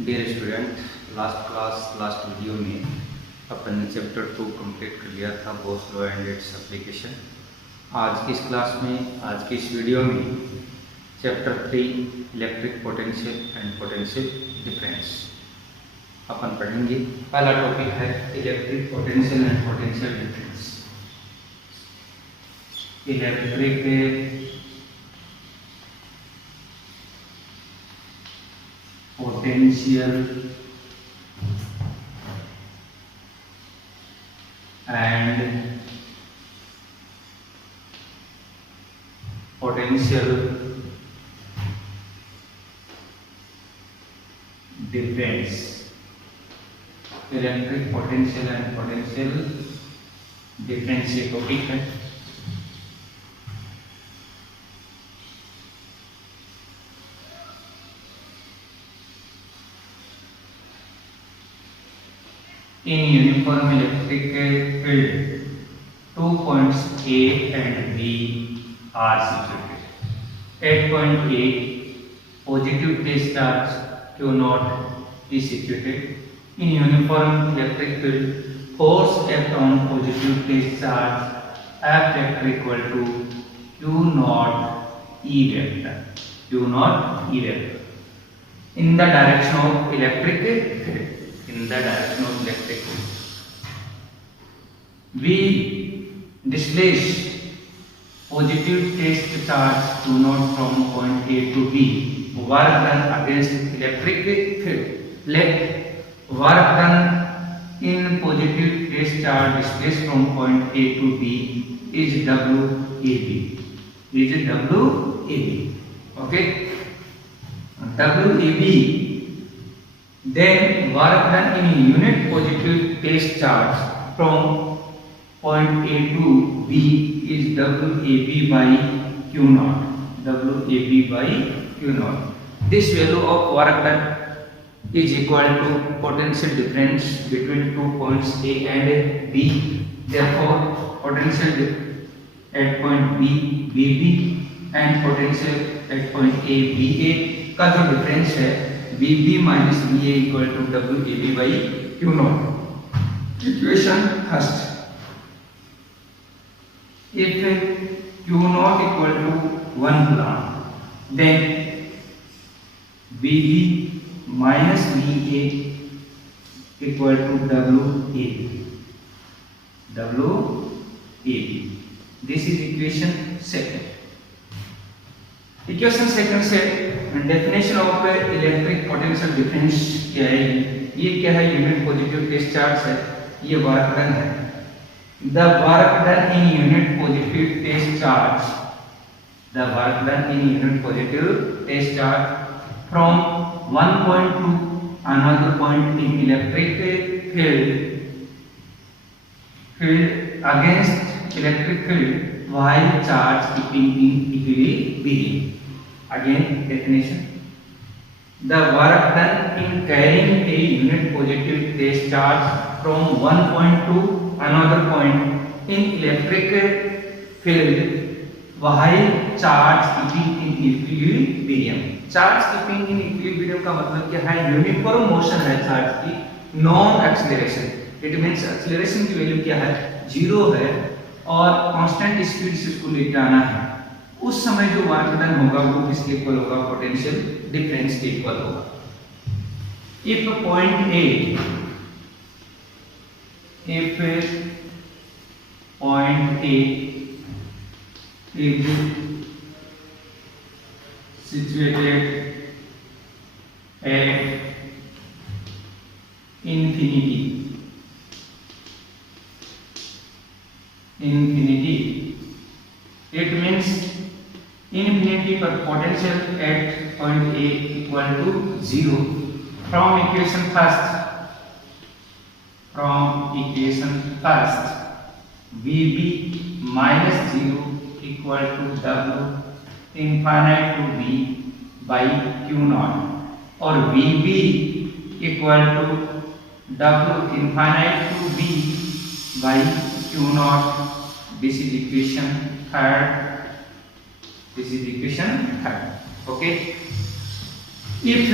Dear student, last video में अपन ने chapter 2 complete कर लिया था, Gauss law and its application. आज की इस क्लास में, आज की इस वीडियो में chapter 3 electric potential and potential difference अपन पढ़ेंगे। पहला टॉपिक है electric potential and potential difference. Electric potential and potential difference। Electric potential and potential difference ये टॉपिक है। In uniform electric field, 2 points A and B are situated. At point A, positive place charge Q0 is situated. In uniform electric field, force act on positive place charge F vector equal to Q0 E vector. Q0 E vector. In the direction of electric field. In the direction of electric field, we displace positive test charge Q0 from point A to B. Work done against electric field. Let work done in positive test charge displaced from point A to B is WAB. Is WAB. Okay. WAB. Then work done in unit positive test charge from point A to B is WAB by Q0. WAB by Q0. This value of work done is equal to potential difference between 2 points A and B. Therefore, potential at point B BB and potential at point A BA का जो difference है VB minus VA equal to WAB by Q0. Equation first. If Q0 equal to 1 coulomb, then VB minus VA equal to WAB. WAB. This is equation second. Equation second से definition of electric potential difference क्या है? ये क्या है? Unit positive test charge है, ये work done है। The work done in unit positive test charge, the work done in unit positive test charge from one point to another point in electric field against electric field while charge keeping in equilibrium. Again definition: the work done in carrying a unit positive test charge from one point to another point in electric field while charge keeping in equilibrium. Charge keeping in equilibrium का मतलब क्या है? Uniform motion है charge की, non acceleration. It means acceleration की value क्या है? 0 है और कांस्टेंट स्पीड से उसको लेके आना है। उस समय जो वर्क डन होगा वो किसके इक्वल होगा? पोटेंशियल डिफरेंस के इक्वल होगा। If point A is situated at infinity, it means infinity पर potential at point A equal to 0. From equation first, VB minus 0 equal to W infinite to B by Q0 और VB equal to W infinite to B by Q0. This is equation third. This is equation third. Okay. If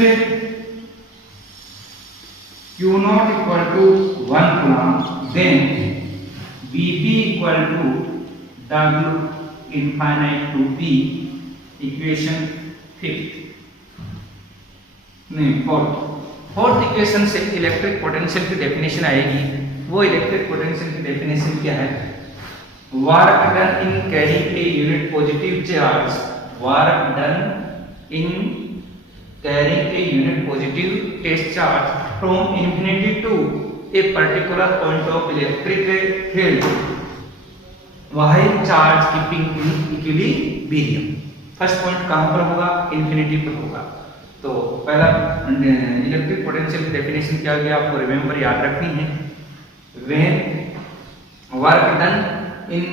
Q naught equal to 1 coulomb, then Vp equal to W infinite to P, equation fourth equation से electric potential की definition आएगी। वो electric potential की definition क्या है? Work done in carrying a unit positive charge, work done in carrying a unit positive test charge from infinity to a particular point of electric field while charge keeping equilibrium. First point कहां पर होगा? Infinity पर होगा। तो पहला electric potential की definition क्या होगी आपको रिमेंबर याद रखनी है। When work done in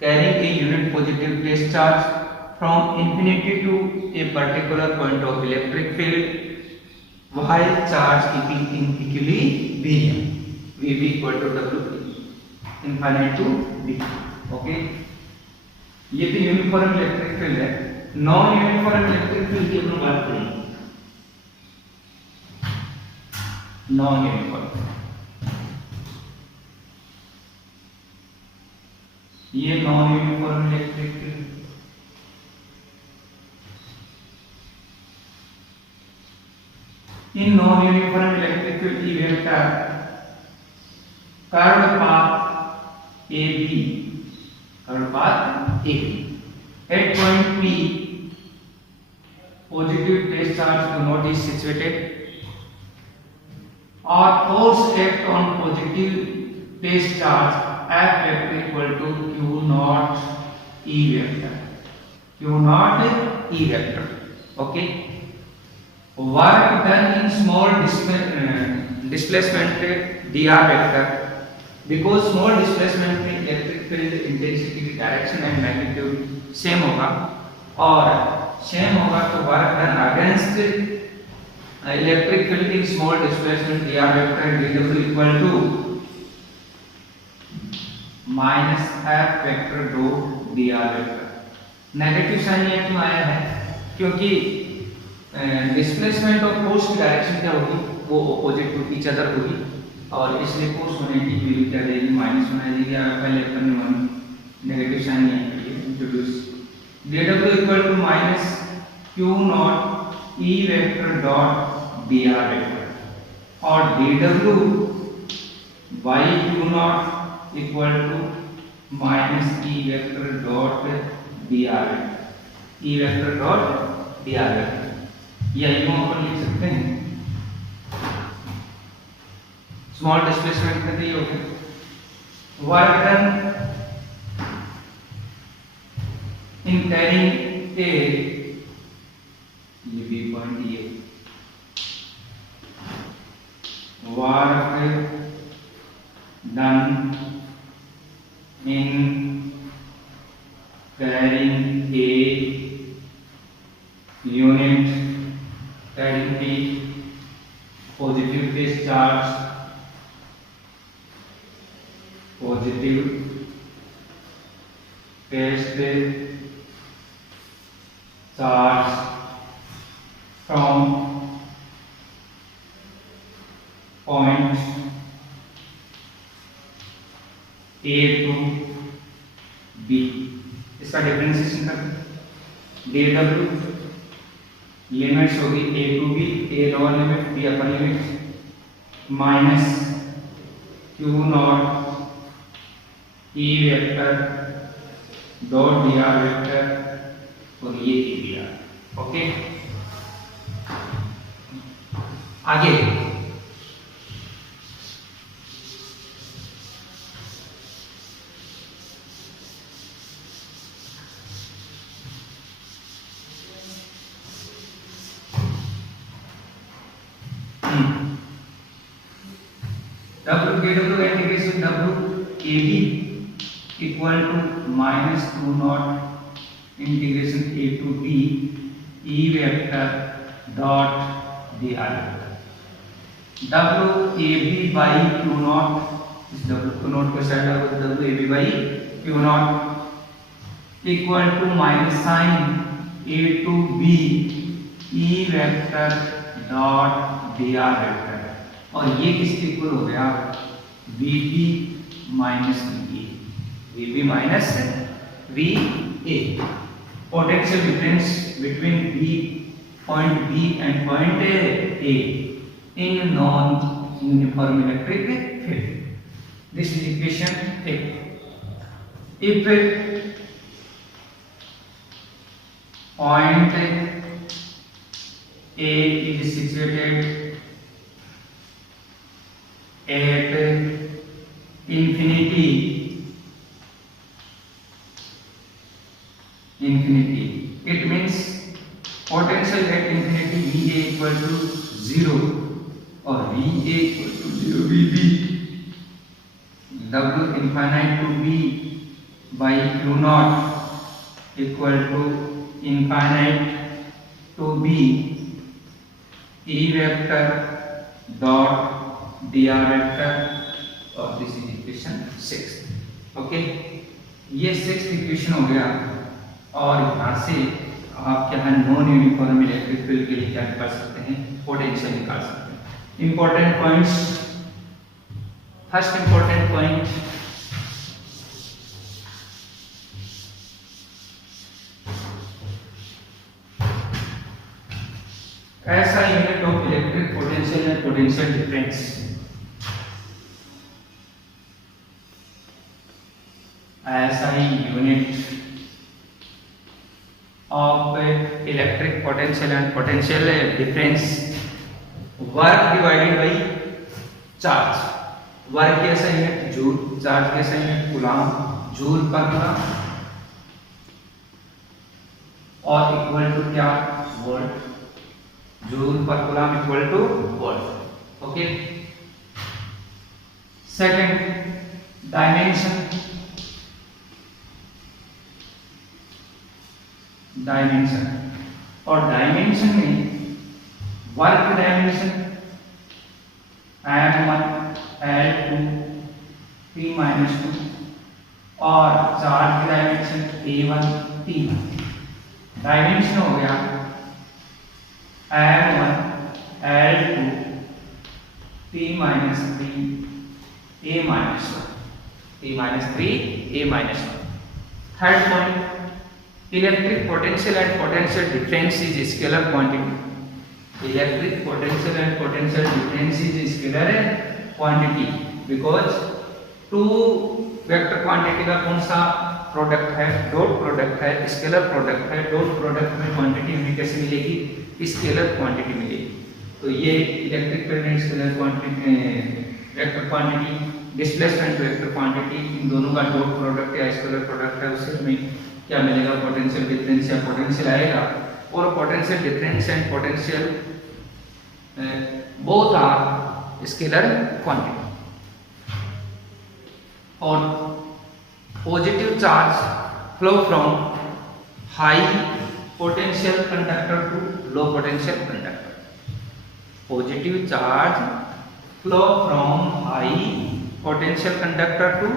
carrying a unit positive test charge from infinity to a particular point of electric field while charge keeping in equilibrium, Vp equal to W infinite to B। Okay, ये तो uniform electric field है। Non uniform electric field की अपन बात करेंगे। Non uniform, ये non uniform electric field, in non uniform electric field की vector curve path AB, curve path AB at point P positive test charge Q naught is situated or force act on positive test charge F vector equal to Q naught E vector, Q naught E vector। okay, work done in small displacement dr vector, because small displacement में electric field intensity की direction and magnitude same होगा और same होगा तो work done against electric field in small displacement dr vector dw equal to minus f vector dot dr vector. Negative sign ये क्यों आया है? क्योंकि डिस्प्लेसमेंट और फोर्स की डायरेक्शन क्या होगी? वो अपोजिट टू ईच अदर होगी और इसलिए फोर्स होने की वैल्यू क्या देगी? माइनस होना देगी। पहले अपन ने negative sign introduce. dw equal to minus q nought e vector dot dr vector और dw by q nought equal to minus e vector dot dr vector, e vector dot dr vector. या यूं अपन लिख सकते हैं small displacement का ये हो गया। Work done in carrying a, ये बी पॉइंट ये, work done in carrying a unit carrying a positive face charge, positive test charge from point A to B। इसका डिफरेंशिएशन करते dw लिमिट्स होगी A to B, A lower limit B upper limit minus Q nought E vector dot dr vector और ये area. Okay, आगे W integration W AB equal to minus two nought integration A to B E vector dot dr vector. W AB by Q nought, इस W Q nought को side आगे W AB by Q nought equal to minus sign A to B E vector dot dr vector. और ये किसके equal हो गया, VB minus VA, VB minus VA। Potential difference between point B and point A in non uniform electric field. This is equation 8। If point A is situated at infinity, it means potential at infinity VA equal to 0 or VA equal to 0, VB W infinite to B by Q naught equal to infinite to B E vector dot dr vector, और this is equation 6। Okay, ये 6th equation हो गया। और यहाँ से आप क्या है नॉन यूनिफॉर्म इलेक्ट्रिक फील्ड के लिए क्या कर सकते हैं, पोटेंशियल निकाल सकते हैं। Important points, first important point, SI unit of electric potential and potential difference, SI ही unit of electric potential and potential difference, work divided by charge. Work कैसा यूनिट जूल, चार्ज कैसा unit coulomb, joule per coulomb, और equal to क्या, volt, joule per coulomb equal to volt. Okay, second dimension, dimension, और dimension में work dimension M1 L2 P-2 और charge dimension A1 T1। Dimension हो गया M1 L2 P-3 A-1, P-3 A-1। Third point, electric potential and potential difference is scalar quantity. Electric potential and potential difference is scalar quantity because two vector quantity का कौन सा product है, dot product है, scalar product है। Dot product में quantity हमें कैसे मिलेगी, स्केलर क्वांटिटी मिलेगी। तो ये electric field and scalar quantity, vector quantity, displacement vector quantity, इन दोनों का डॉट प्रोडक्ट या स्केलर प्रोडक्ट है, उससे हमें क्या मिलेगा, पोटेंशियल डिफरेंस या पोटेंशियल आएगा। और potential difference and potential both are scalar quantity. और positive charge flow from high potential conductor to low potential conductor. Positive charge flow from high potential conductor to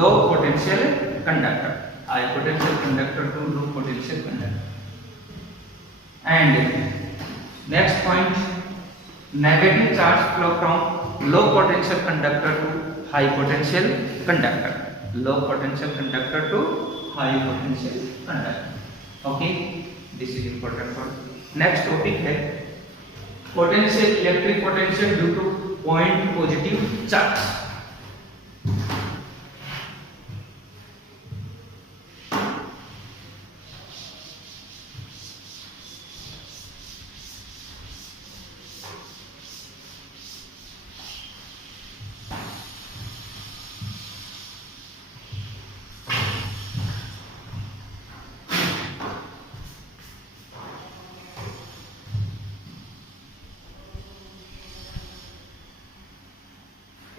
low potential conductor, high potential conductor to low potential conductor। And next point, negative charge flow from low potential conductor to high potential conductor, low potential conductor to high potential conductor। okay, this is important point। next topic है potential, electric potential due to point positive charge।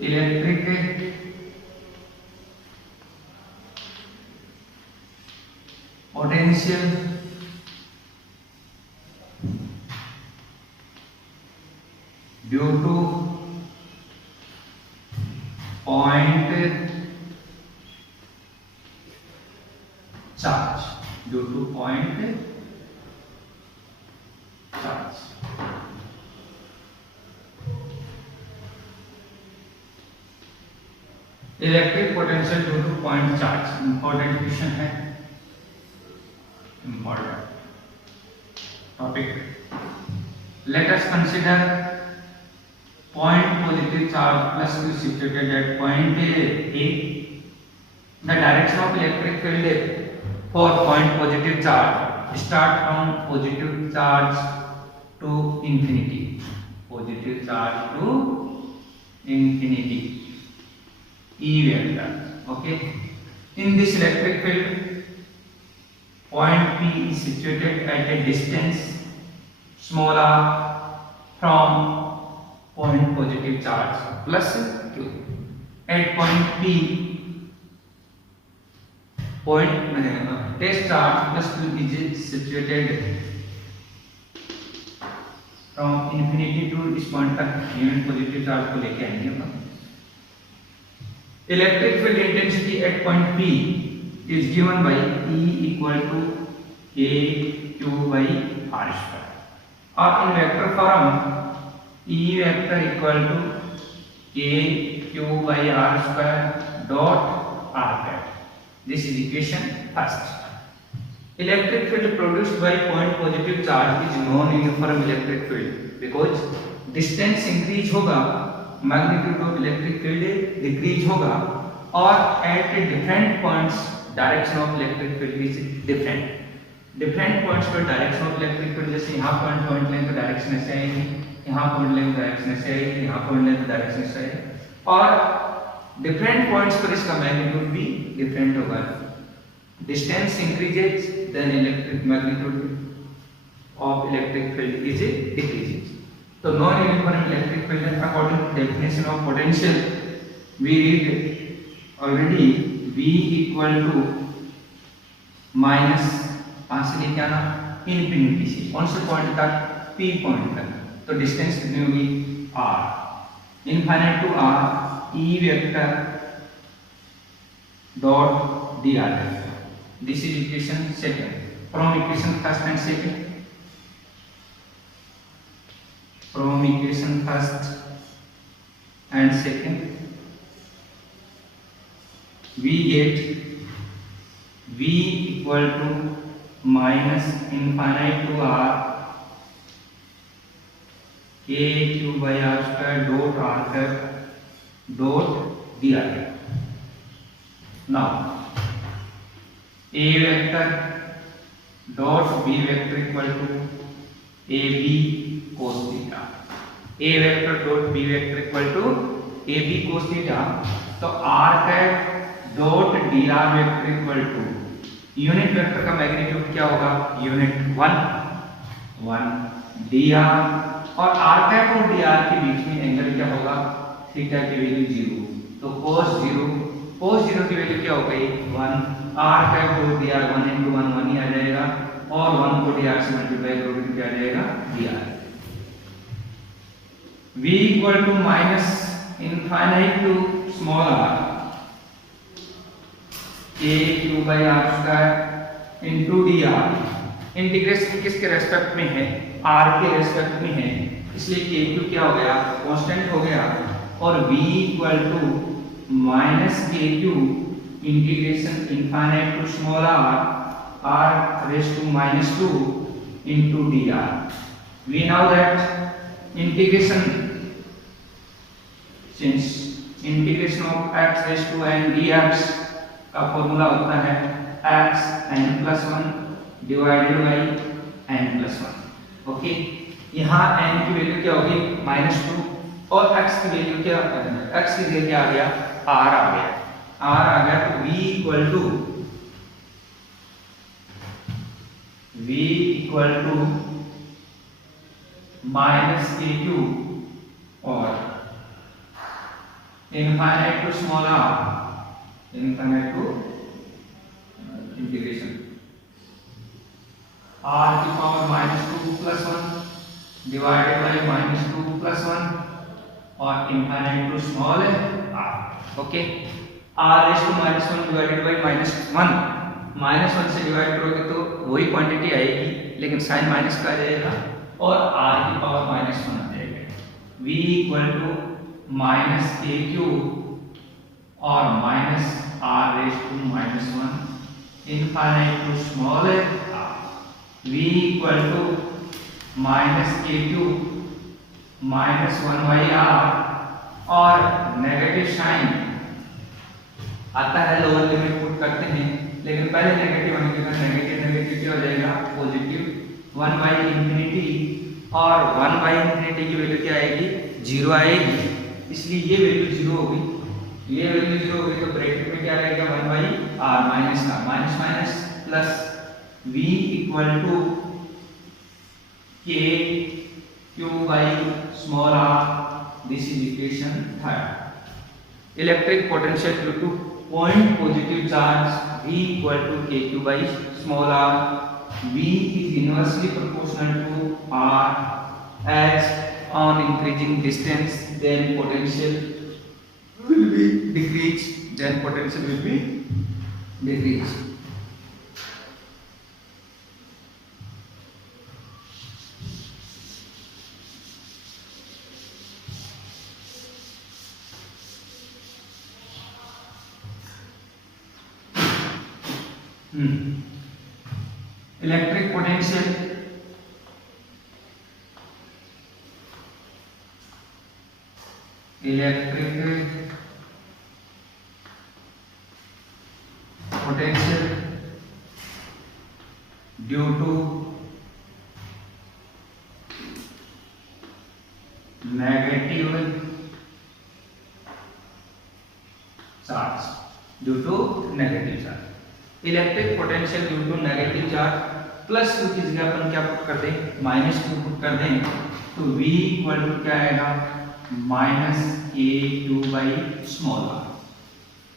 Electric potential due to point charge, due to point charge. Electric potential due to point charge, important question है, important topic. Let us consider point positive charge plus Q situated at point A. The direction of electric field for point positive charge start from positive charge to infinity. Positive charge to infinity. E vector. Okay. In this electric field, point P is situated at a distance small r from point positive charge plus Q. At point P, point test charge plus Q is situated from infinity to इस point तक unit positive charge को लेके आएंगे अपन। Electric field intensity at point P is given by E equal to KQ by R square, और इन vector form E vector equal to KQ by R square dot R cap. This is equation first. Electric field produced by point positive charge is non-uniform electric field because distance increase होगा, magnitude of electric field decrease होगा, और at different points direction of electric field is different. Different points पर direction of electric field, जैसे यहाँ point लें तो direction ऐसे आएगी, यहाँ पॉइंट लेंथ डायरेक्शन से आएगी, यहाँ पॉइंट लेंथ डायरेक्शन से आएगी, और डिफरेंट पॉइंट्स पर इसका मैग्नीट्यूड भी डिफरेंट होगा। Distance increases then electric magnitude of electric field is decreases. तो non uniform electric field according to definition of potential we read already V equal to minus कहाँ से लेके आना, इन्फिनिटी से, कौन से पॉइंट तक, P पॉइंट तक। तो डिस्टेंस कितनी होगी, R, infinite to R, E vector dot dr vector. This is equation second. From equation first and second, from equation first and second we get V equal to minus infinite to R KQ by R square dot R cap dot dr. Now A vector dot B vector equal to AB cos theta. A vector dot B vector equal to AB cos theta. तो R cap dot dr vector equal to unit vector का magnitude क्या होगा, unit 1 dr, और r cap और dr के बीच में angle क्या होगा, थीटा की वैल्यू 0, तो cos 0 की वैल्यू क्या हो गई 1, r कैप और dr 1 into 1 1 ही आ जाएगा, और 1 को dr से मल्टीप्लाई करोगे तो क्या आ जाएगा dr। v equal to minus infinite to small r KQ by R square into dr। Integration किसके रेस्पेक्ट में है, r के रेस्पेक्ट में है, इसलिए KQ क्या हो गया, कांस्टेंट हो गया, और v equal to minus KQ integration infinite to small r raise to minus 2 into dr। We know that integration, since integration of x raised to n dx का फॉर्मूला होता है x n+1 divided by n+1। Okay, यहाँ n की value क्या होगी -2, और x की value क्या, x की जगह क्या आ गया, r आ गया, तो v equal to minus KQ और infinite to small r, infinite to integration r की पावर -2 + 1 डिवाइडेड बाय -2 + 1 और infinite to small r। Okay, r raise to -1 divided by -1 से डिवाइड करोगे तो वही क्वांटिटी आएगी, लेकिन साइन माइनस का आ जाएगा, और r की पावर -1 आ जाएगा। v इक्वल टू -KQ और minus R raise to minus 1 infinite to smaller r, v equal to minus k2 minus 1 by r, और नेगेटिव साइन आता है लोअर लिमिट पुट करते हैं, लेकिन पहले नेगेटिव होने के बाद नेगेटिव नेगेटिव क्या हो जाएगा पॉजिटिव 1 बाई इंफिनिटी, और 1 बाई इंफिनिटी की वैल्यू क्या आएगी 0 आएगी, इसलिए ये वैल्यू 0 होगी, ये वैल्यू 0 होगी तो ब्रैकेट में क्या रहेगा 1 बाई आर माइनस का minus minus plus v equal to k q by small r, this is equation third. Electric potential due to point positive charge v equal to k q by small r, v is inversely proportional to r as on increasing distance then potential will be decreased, then potential will be decreased. Electric potential due to negative charge, due to negative charge, electric potential due to negative charge plus q की जगह अपन क्या put कर दें minus q put कर दें, तो v equal to क्या आएगा minus k2 by small r,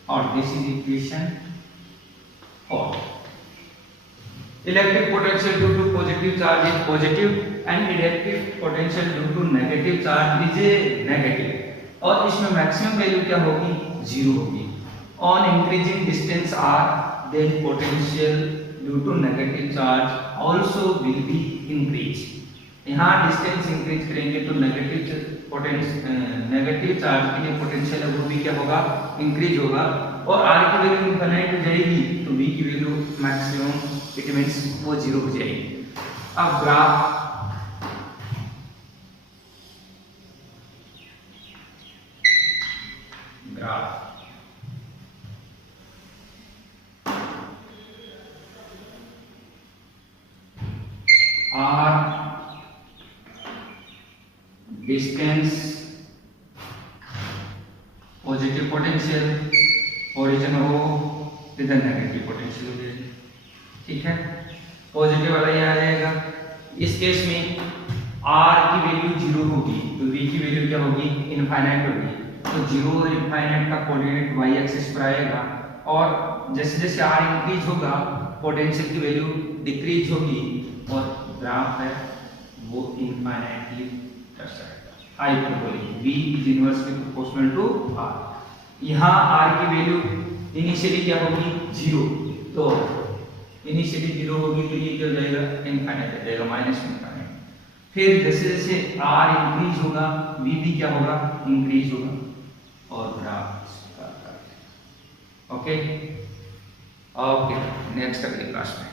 और this is equation 4। Electric potential due to positive charge is positive and electric potential due to negative charge is negative, और इसमें maximum value क्या होगी 0 होगी। On increasing distance r then potential due to negative charge also will be increased। यहाँ distance increase करेंगे तो negative charge के लिए पोटेंशियल है वो भी क्या होगा इंक्रीज होगा, और r की वैल्यू इनफाइनाइट हो जाएगी तो v की वैल्यू मैक्सिमम, इट मींस वो 0 हो जाएगी। अब graph r distance positive potential, origin हो इधर नेगेटिव पोटेंशियल हो जाएगी, ठीक है। पॉजिटिव वाला ये आ जाएगा, इस केस में r की वैल्यू 0 होगी तो v की वैल्यू क्या होगी इनफाइनाइट होगी, तो 0 और इनफाइनाइट का कोऑर्डिनेट y एक्सिस पर आएगा, और जैसे जैसे r इंक्रीज होगा पोटेंशियल की वैल्यू डिक्रीज होगी, और ग्राफ है वो इनफाइनाइटली टच करेगा। Hyperbolic v is inversely proportional to r, यहाँ r की वैल्यू इनिशियली क्या होगी 0, तो इनिशियली 0 होगी तो ये क्या हो जाएगा इनफाइनाइट हो जाएगा माइनस इनफाइनाइट, फिर जैसे जैसे r इंक्रीज होगा v भी क्या होगा इंक्रीज होगा, और ग्राफ ओके नेक्स्ट अगली क्लास में।